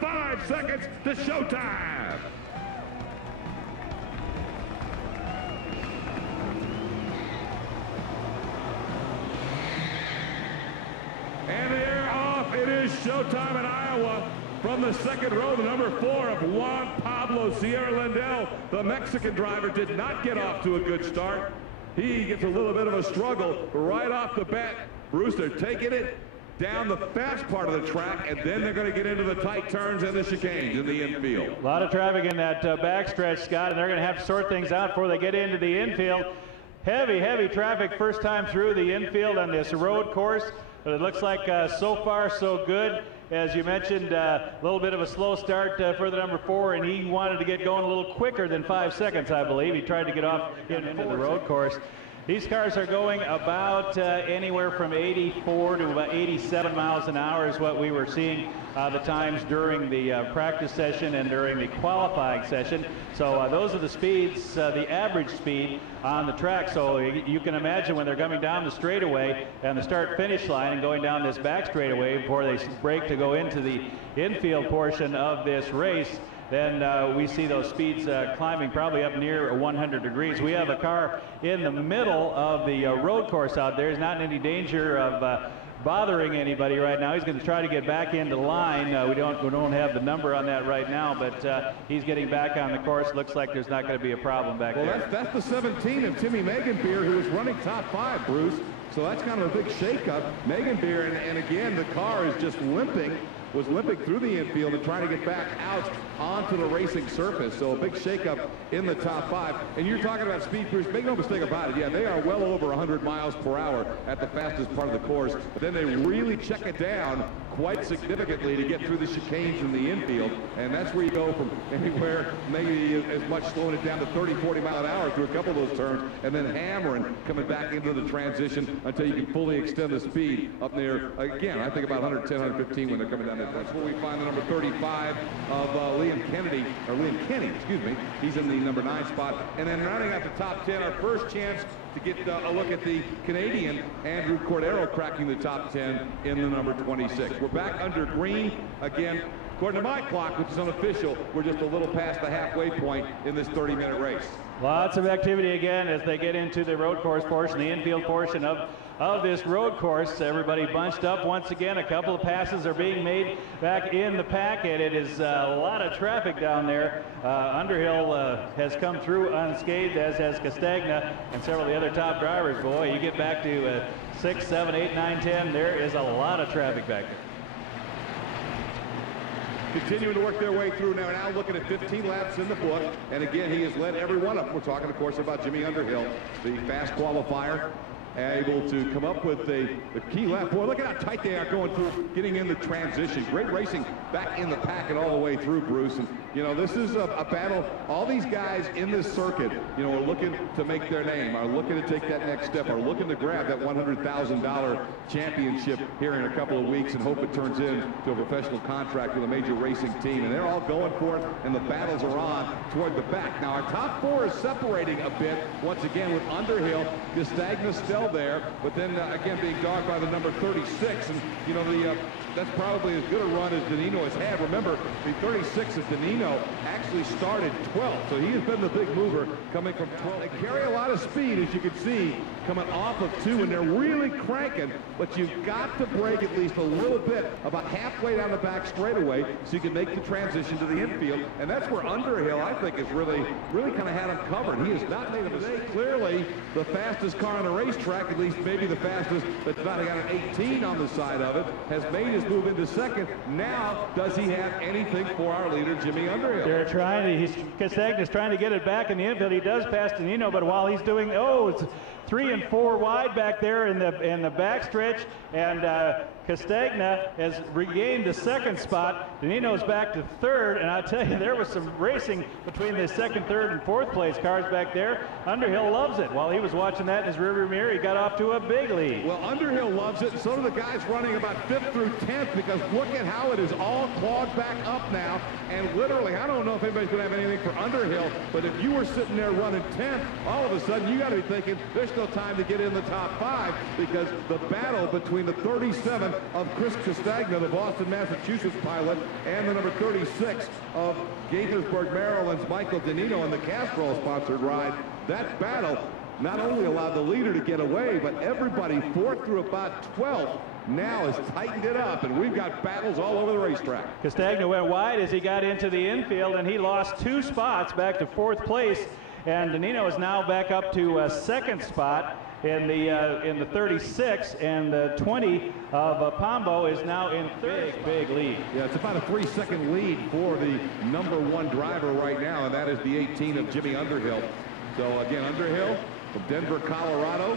5 seconds to showtime. And they're off. It is showtime in Iowa. From the second row, the number 4 of Juan Pablo Sierra Lindell, the Mexican driver, did not get off to a good start. He gets a little bit of a struggle right off the bat. Bruce, they're taking it down the fast part of the track, and then they're going to get into the tight turns and the chicanes in the infield. A lot of traffic in that backstretch, Scott, and they're going to have to sort things out before they get into the infield. Heavy traffic first time through the infield on this road course, but it looks like so far so good. As you mentioned, a little bit of a slow start for the number 4, and he wanted to get going a little quicker than 5 seconds, I believe. He tried to get off into the road course. These cars are going about anywhere from 84 to about 87 miles an hour is what we were seeing the times during the practice session and during the qualifying session. So those are the speeds, the average speed on the track. So you can imagine when they're coming down the straightaway and the start-finish line and going down this back straightaway before they break to go into the infield portion of this race, then we see those speeds climbing probably up near 100 degrees. We have a car in the middle of the road course out there. He's not in any danger of bothering anybody right now. He's going to try to get back into line. We don't have the number on that right now, but he's getting back on the course. Looks like there's not going to be a problem back there. Well, that's the 17 of Timmy Megenbeer, who is running top 5, Bruce. So that's kind of a big shakeup. Megenbeer, and again, the car is just limping. Was limping through the infield and trying to get back out onto the racing surface. So a big shakeup in the top 5. And you're talking about speed, Bruce. Make no mistake about it. Yeah, they are well over 100 miles per hour at the fastest part of the course. But then they really check it down quite significantly to get through the chicanes in the infield. And that's where you go from anywhere, maybe as much slowing it down to 30, 40 mile an hour through a couple of those turns, and then hammering, coming back into the transition until you can fully extend the speed up near, again, I think about 110, 115 when they're coming down. That's where we find the number 35 of Liam Kenny, excuse me. He's in the number 9 spot. And then rounding out the top 10, our first chance to get a look at the Canadian Andrew Cordero cracking the top 10 in the number 26. We're back under green again. According to my clock, which is unofficial, we're just a little past the halfway point in this 30-minute race. Lots of activity again as they get into the road course portion, the infield portion of this road course. Everybody bunched up once again. A couple of passes are being made back in the pack, and it is a lot of traffic down there. Underhill has come through unscathed, as has Castagna and several of the other top drivers. Boy, you get back to 6, 7, 8, 9, 10, there is a lot of traffic back there. Continuing to work their way through now looking at 15 laps in the book. And again, he has led every one of them. We're talking, of course, about Jimmy Underhill, the fast qualifier, able to come up with the key lap. Boy, look at how tight they are going through, getting in the transition. Great racing back in the pack and all the way through, Bruce. And, you know, this is a battle. All these guys in this circuit, you know, are looking to make their name, are looking to take that next step, are looking to grab that $100,000 championship here in a couple of weeks and hope it turns into a professional contract with a major racing team. And they're all going for it, and the battles are on toward the back. Now, our top 4 is separating a bit, once again, with Underhill, Castagna still there, but then again being dogged by the number 36, and you know that's probably as good a run as Danino has had. Remember, the 36 of Danino actually started 12th, so he has been the big mover coming from 12. They carry a lot of speed, as you can see, coming off of 2, and they're really cranking, but you've got to brake at least a little bit, about halfway down the back straightaway, so you can make the transition to the infield, and that's where Underhill, I think, has really kind of had him covered. He has not made a mistake. Clearly, the fastest car on the racetrack, at least maybe the fastest that's not got an 18 on the side of it, has made his move into second. Now, does he have anything for our leader, Jimmy Underhill? They're trying to, Castagna's trying to get it back in the infield. He does pass Danino, but while he's doing, it's 3 and 4 wide back there in the backstretch, and Castagna has regained the second spot. Danino's back to 3rd, and I tell you, there was some racing between the 2nd, 3rd, and 4th place cars back there. Underhill loves it. While he was watching that in his rearview mirror, he got off to a big lead. Well, Underhill loves it, and so do the guys running about 5th through 10th, because look at how it is all clogged back up now, and literally, I don't know if anybody's going to have anything for Underhill, but if you were sitting there running 10th, all of a sudden, you got to be thinking, there's no time to get in the top 5 because the battle between the 37 of Chris Castagna, the Boston, Massachusetts pilot, and the number 36 of Gaithersburg, Maryland's Michael Danino in the Castrol-sponsored ride, that battle not only allowed the leader to get away, but everybody 4th through about 12th now has tightened it up, and we've got battles all over the racetrack. Castagna went wide as he got into the infield, and he lost 2 spots back to 4th place, and Danino is now back up to 2nd spot in the 36, and the 20 of Pombo is now in big lead. Yeah, it's about a 3-second lead for the number 1 driver right now, and that is the 18 of Jimmy Underhill. So again, Underhill from Denver, Colorado,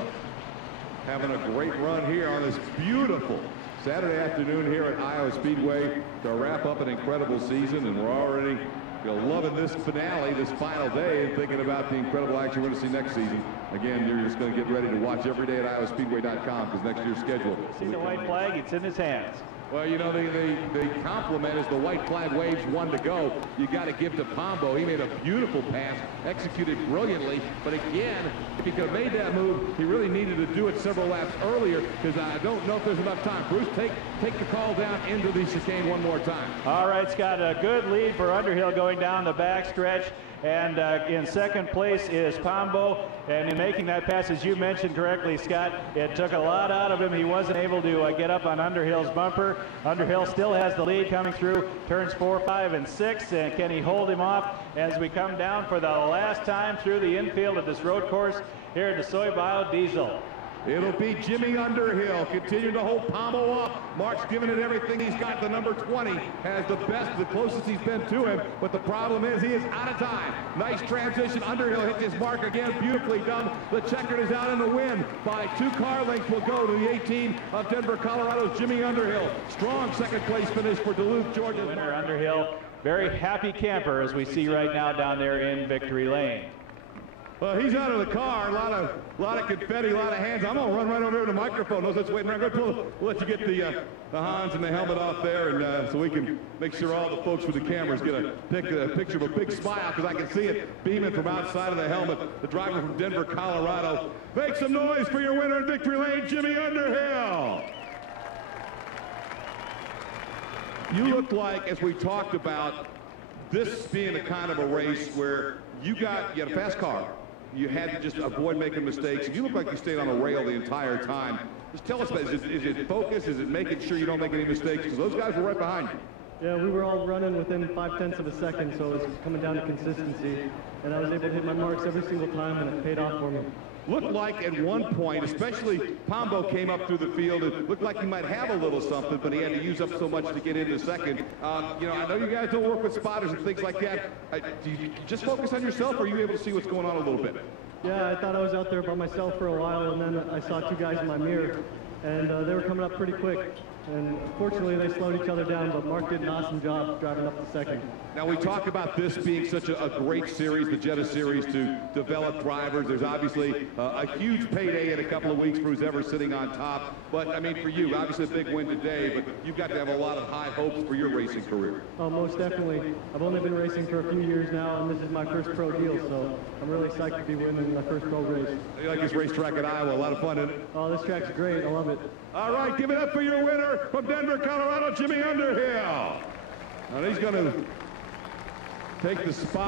having a great run here on this beautiful Saturday afternoon here at Iowa Speedway to wrap up an incredible season, and we're already loving this finale, this final day, and thinking about the incredible action we're going to see next season. Again, you're just going to get ready to watch every day at iowaspeedway.com because next year's schedule. See the white flag, it's in his hands. Well, you know, the compliment is the white flag waves 1 to go. You got to give to Pombo. He made a beautiful pass, executed brilliantly. But again, if he could have made that move, he really needed to do it several laps earlier because I don't know if there's enough time. Bruce, take the call down into the chicane one more time. All right, Scott, a good lead for Underhill going down the backstretch. And in 2nd place is Pombo, and in making that pass, as you mentioned correctly, Scott, it took a lot out of him. He wasn't able to get up on Underhill's bumper. Underhill still has the lead coming through turns 4, 5, and 6, and can he hold him off as we come down for the last time through the infield of this road course here at the Soy Bio Diesel? It'll be Jimmy Underhill continuing to hold Pombo up. Mark's giving it everything he's got. The number 20 has the best, the closest he's been to him. But the problem is he is out of time. Nice transition. Underhill hits his mark again. Beautifully done. The checkered is out in the wind. By 2 car lengths will go to the 18 of Denver, Colorado's Jimmy Underhill. Strong 2nd place finish for Duluth, Georgia. Winner Underhill, very happy camper as we see right now down there in Victory Lane. Well, he's out of the car. A lot of confetti, a lot of hands. I'm gonna run right over to the microphone. Those that's waiting around. We'll let you get the Hans and the helmet off there, and so we can make sure all the folks with the cameras get a picture of a big smile, because I can see it beaming from outside of the helmet. The driver from Denver, Colorado. Make some noise for your winner in Victory Lane, Jimmy Underhill. You look like, as we talked about, this being a kind of a race where you had a fast car. You had to just avoid making mistakes. You look like you stayed on a rail the entire time. Just tell us about it. Is it focus? Is it making sure you don't make any mistakes? Because those guys were right behind you. Yeah, we were all running within 0.5 of a second, so it was coming down to consistency. And I was able to hit my marks every single time, and it paid off for me. Looked like at one point, especially Pombo came up through the field, it looked like he might have a little something, but he had to use up so much to get into 2nd. You know, I know you guys don't work with spotters and things like that. Do you just focus on yourself, or are you able to see what's going on a little bit? Yeah, I thought I was out there by myself for a while, and then I saw 2 guys in my mirror, and they were coming up pretty quick. And fortunately, they slowed each other down, but Mark did an awesome job driving up to 2nd. Now, we talk about this being such a great series, the Jetta series, to develop drivers. There's obviously a huge payday in a couple of weeks for who's ever sitting on top. But, I mean, for you, obviously a big win today, but you've got to have a lot of high hopes for your racing career. Oh, most definitely. I've only been racing for a few years now, and this is my first pro deal, so I'm really psyched to be winning my first pro race. You like this racetrack at Iowa? A lot of fun, isn't it? Oh, this track's great. I love it. All right, give it up for your winner from Denver, Colorado, Jimmy Underhill. Now he's going to take the spot.